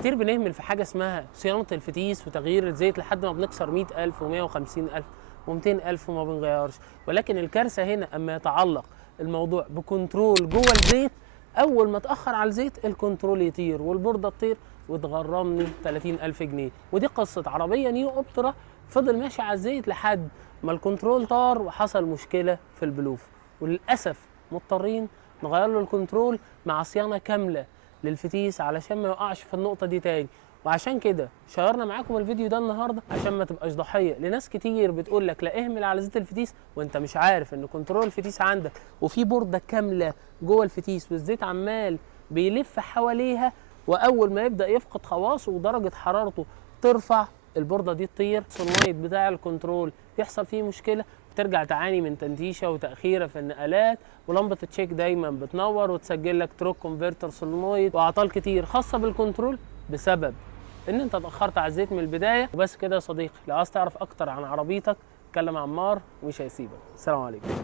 كتير بنهمل في حاجه اسمها صيانه الفتيس وتغيير الزيت لحد ما بنكسر 100,000 و150,000 و200,000 وما بنغيرش. ولكن الكارثه هنا اما يتعلق الموضوع بكنترول جوه الزيت، اول ما اتاخر على الزيت الكنترول يطير والبورده تطير وتغرمني 30,000 جنيه. ودي قصه عربيه نيو اوبترا فضل ماشي على الزيت لحد ما الكنترول طار وحصل مشكله في البلوف، وللاسف مضطرين نغير له الكنترول مع صيانه كامله للفتيس علشان ما يقعش في النقطه دي تاني. وعشان كده شيرنا معاكم الفيديو ده النهارده عشان ما تبقاش ضحيه لناس كتير بتقول لك لا اهمل على زيت الفتيس وانت مش عارف ان كنترول الفتيس عندك وفي بورده كامله جوه الفتيس والزيت عمال بيلف حواليها، واول ما يبدا يفقد خواصه ودرجه حرارته ترفع البورده دي تطير، السولنويد بتاع الكنترول يحصل فيه مشكله، بترجع تعاني من تنتيشه وتاخيره في النقلات، ولمبه التشيك دايما بتنور وتسجل لك تروك كونفرتر سولنويد، واعطال كتير خاصه بالكنترول بسبب ان انت اتاخرت على الزيت من البدايه. وبس كده يا صديقي، لو عايز تعرف اكتر عن عربيتك اتكلم مع عمار ومش هيسيبك. السلام عليكم.